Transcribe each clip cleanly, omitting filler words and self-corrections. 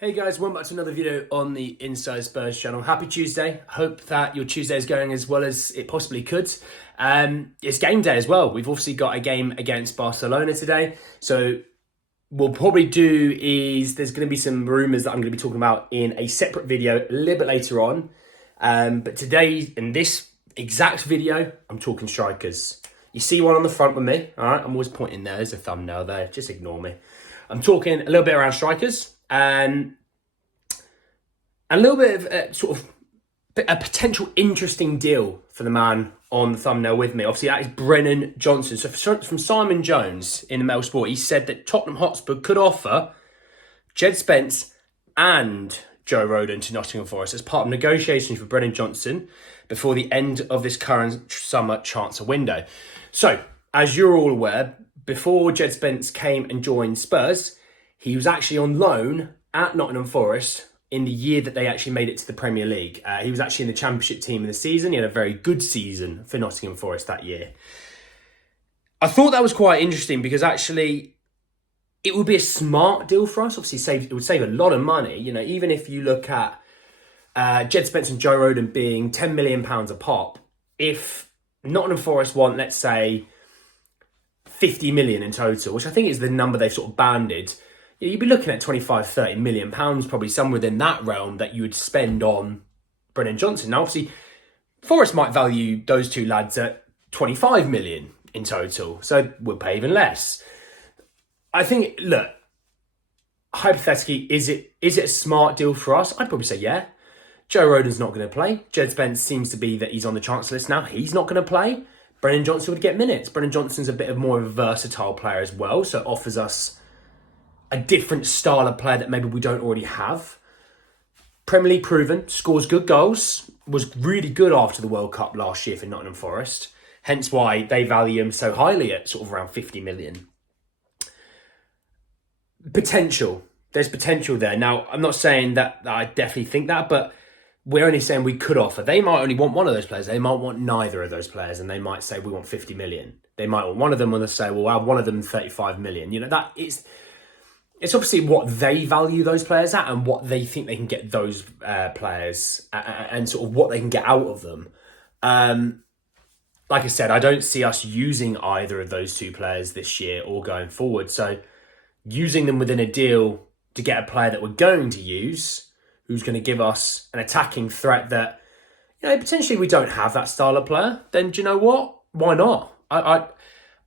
Hey guys, welcome back to another video on the Inside Spurs channel. Happy Tuesday. Hope that your Tuesday is going as well as it possibly could. It's game day as well. We've obviously got a game against Barcelona today. So we'll probably do is there's going to be some rumours that I'm going to be talking about in a separate video a little bit later on. But today, in this exact video, I'm talking strikers. You see one on the front with me, all right? I'm always pointing there. There's a thumbnail there. Just ignore me. I'm talking a little bit around strikers. And a little bit of a potential interesting deal for the man on the thumbnail with me. Obviously, that is Brennan Johnson. So from Simon Jones in the Mail Sport, he said that Tottenham Hotspur could offer Jed Spence and Joe Rodon to Nottingham Forest as part of negotiations for Brennan Johnson before the end of this current summer transfer window. So, as you're all aware, before Jed Spence came and joined Spurs, he was actually on loan at Nottingham Forest in the year that they actually made it to the Premier League. He was actually in the Championship team in the season. He had a very good season for Nottingham Forest that year. I thought that was quite interesting because actually it would be a smart deal for us. Obviously, it would save a lot of money. You know, even if you look at Jed Spence and Joe Rodon being £10 million a pop, if Nottingham Forest want, let's say, 50 million in total, which I think is the number they've sort of banded, you'd be looking at 25, 30 million pounds, probably somewhere within that realm that you would spend on Brennan Johnson. Now, obviously, Forest might value those two lads at 25 million in total, so we'll pay even less. I think, look, hypothetically, is it a smart deal for us? I'd probably say yeah. Joe Rodon's not going to play. Jed Spence seems to be that he's on the transfer list now. He's not going to play. Brennan Johnson would get minutes. Brennan Johnson's a bit of more of a versatile player as well, so it offers us a different style of player that maybe we don't already have. Premier League proven, scores good goals, was really good after the World Cup last year for Nottingham Forest. Hence why they value him so highly at sort of around 50 million. Potential. There's potential there. Now, I'm not saying that I definitely think that, but we're only saying we could offer. They might only want one of those players. They might want neither of those players, and they might say we want 50 million. They might want one of them, and they say, well, I'll have one of them 35 million. You know, that is... It's obviously what they value those players at and what they think they can get those players and sort of what they can get out of them. Like I said, I don't see us using either of those two players this year or going forward. So using them within a deal to get a player that we're going to use, who's going to give us an attacking threat that, you know, potentially we don't have that style of player, then do you know what? Why not?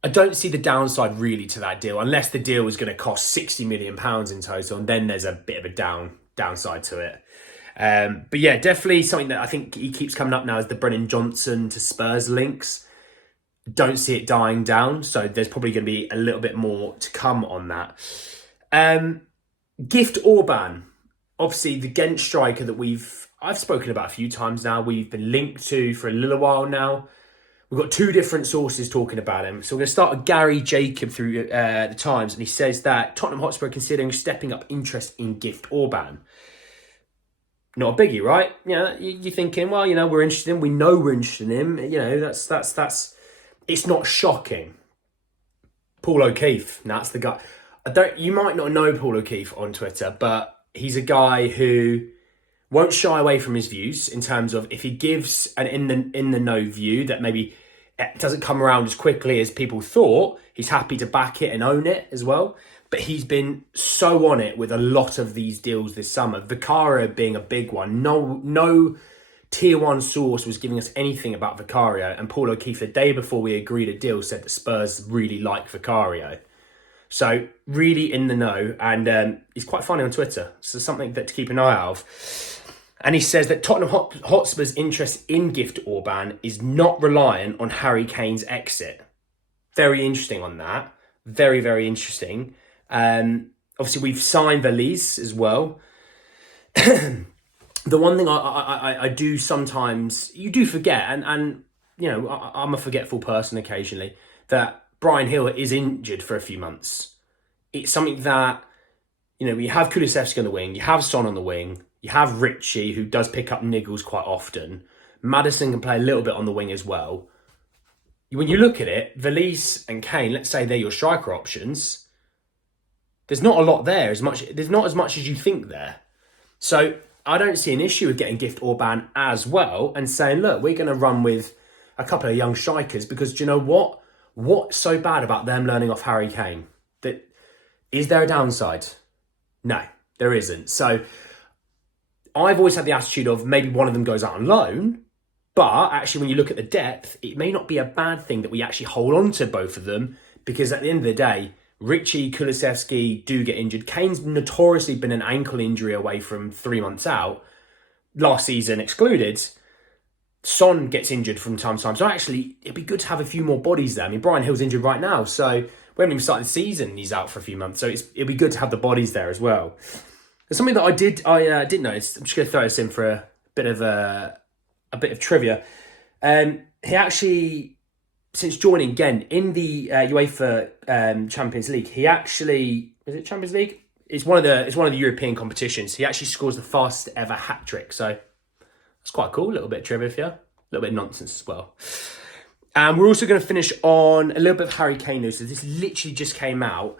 I don't see the downside really to that deal, unless the deal is going to cost £60 million in total, and then there's a bit of a downside to it. But yeah, definitely something that I think he keeps coming up now is the Brennan Johnson to Spurs links. Don't see it dying down, so there's probably going to be a little bit more to come on that. Gift Orban, obviously the Gent striker that I've spoken about a few times now. We've been linked to for a little while now. We've got two different sources talking about him. So we're going to start with Gary Jacob through the Times. And he says that Tottenham Hotspur are considering stepping up interest in Gift Orban. Not a biggie, right? You know, you're thinking, well, you know, we're interested in him. We know we're interested in him. You know, that's it's not shocking. Paul O'Keefe, that's the guy. You might not know Paul O'Keefe on Twitter, but he's a guy who won't shy away from his views in terms of if he gives an in the know view that maybe it doesn't come around as quickly as people thought, he's happy to back it and own it as well. But he's been so on it with a lot of these deals this summer. Vicario being a big one. No tier one source was giving us anything about Vicario. And Paul O'Keefe, the day before we agreed a deal, said that Spurs really like Vicario. So really in the know. And he's quite funny on Twitter. So something that to keep an eye out of. And he says that Tottenham Hotspur's interest in Gift Orban is not reliant on Harry Kane's exit. Very interesting on that. Very, very interesting. Obviously, we've signed Valise as well. The one thing I do sometimes, you do forget, and you know, I'm a forgetful person occasionally, that Brian Hill is injured for a few months. It's something that, you know, we have Kulusevski on the wing, you have Son on the wing, you have Richie, who does pick up niggles quite often. Maddison can play a little bit on the wing as well. When you look at it, Valise and Kane, let's say they're your striker options. There's not a lot there, there's not as much as you think there. So I don't see an issue with getting Gift Orban as well and saying, look, we're going to run with a couple of young strikers, because do you know what? What's so bad about them learning off Harry Kane? Is there a downside? No, there isn't. So I've always had the attitude of maybe one of them goes out on loan, but actually when you look at the depth, it may not be a bad thing that we actually hold on to both of them, because at the end of the day, Richie, Kulusevski do get injured. Kane's notoriously been an ankle injury away from 3 months out, last season excluded. Son gets injured from time to time. So actually, it'd be good to have a few more bodies there. I mean, Brian Hill's injured right now, so we haven't even started the season. He's out for a few months, so it'd be good to have the bodies there as well. There's something that I did notice. I'm just going to throw this in for a bit of trivia. He actually, since joining Gent in the UEFA Champions League, is it Champions League? It's one of the European competitions. He actually scores the fastest ever hat trick. So that's quite cool. A little bit of trivia for you. A little bit of nonsense as well. And we're also going to finish on a little bit of Harry Kane news. So this literally just came out.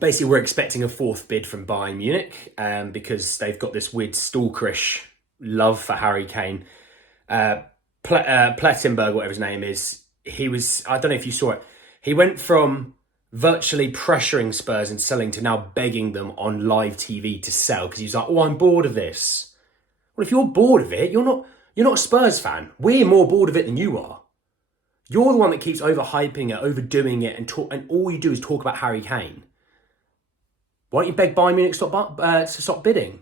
Basically, we're expecting a fourth bid from Bayern Munich because they've got this weird stalkerish love for Harry Kane. Plettenberg, whatever his name is, I don't know if you saw it, he went from virtually pressuring Spurs and selling to now begging them on live TV to sell, because he's like, oh, I'm bored of this. Well, if you're bored of it, you're not a Spurs fan. We're more bored of it than you are. You're the one that keeps overhyping it, overdoing it, and all you do is talk about Harry Kane. Why don't you beg Bayern Munich to stop bidding?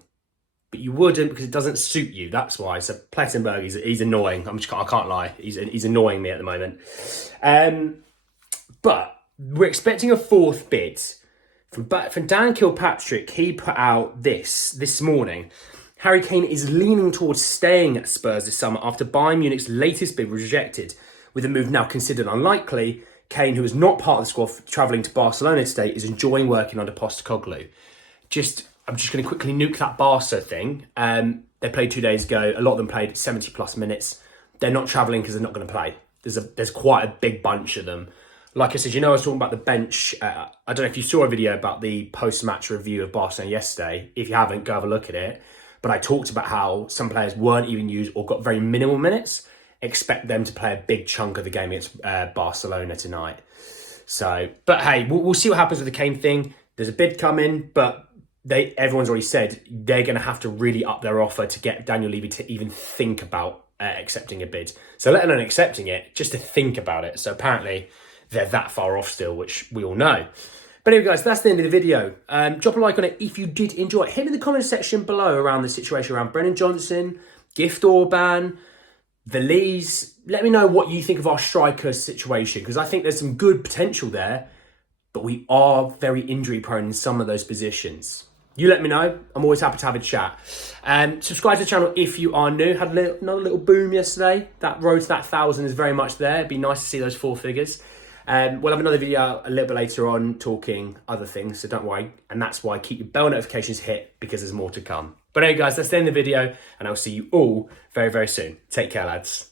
But you wouldn't, because it doesn't suit you. That's why. So Plettenberg, he's annoying. I can't lie. He's annoying me at the moment. But we're expecting a fourth bid from Dan Kilpatrick. He put out this morning. Harry Kane is leaning towards staying at Spurs this summer after Bayern Munich's latest bid was rejected. With a move now considered unlikely, Kane, who is not part of the squad travelling to Barcelona today, is enjoying working under Postecoglou. I'm just going to quickly nuke that Barca thing. They played 2 days ago. A lot of them played 70 plus minutes. They're not travelling because they're not going to play. There's quite a big bunch of them. Like I said, I was talking about the bench. I don't know if you saw a video about the post-match review of Barcelona yesterday. If you haven't, go have a look at it. But I talked about how some players weren't even used or got very minimal minutes. Expect them to play a big chunk of the game against Barcelona tonight. So, but hey, we'll see what happens with the Kane thing. There's a bid coming, but everyone's already said they're going to have to really up their offer to get Daniel Levy to even think about accepting a bid. So let alone accepting it, just to think about it. So apparently they're that far off still, which we all know. But anyway, guys, that's the end of the video. Drop a like on it if you did enjoy it. Hit in the comment section below around the situation around Brennan Johnson, Gift Orban, the Lees. Let me know what you think of our striker situation, because I think there's some good potential there, but we are very injury prone in some of those positions. You let me know. I'm always happy to have a chat. Subscribe to the channel if you are new. Had another little boom yesterday. That road to that 1,000 is very much there. It'd be nice to see those 4 figures. We'll have another video a little bit later on talking other things, so don't worry. And that's why keep your bell notifications hit, because there's more to come. But anyway, guys, that's the end of the video, and I'll see you all very, very soon. Take care, lads.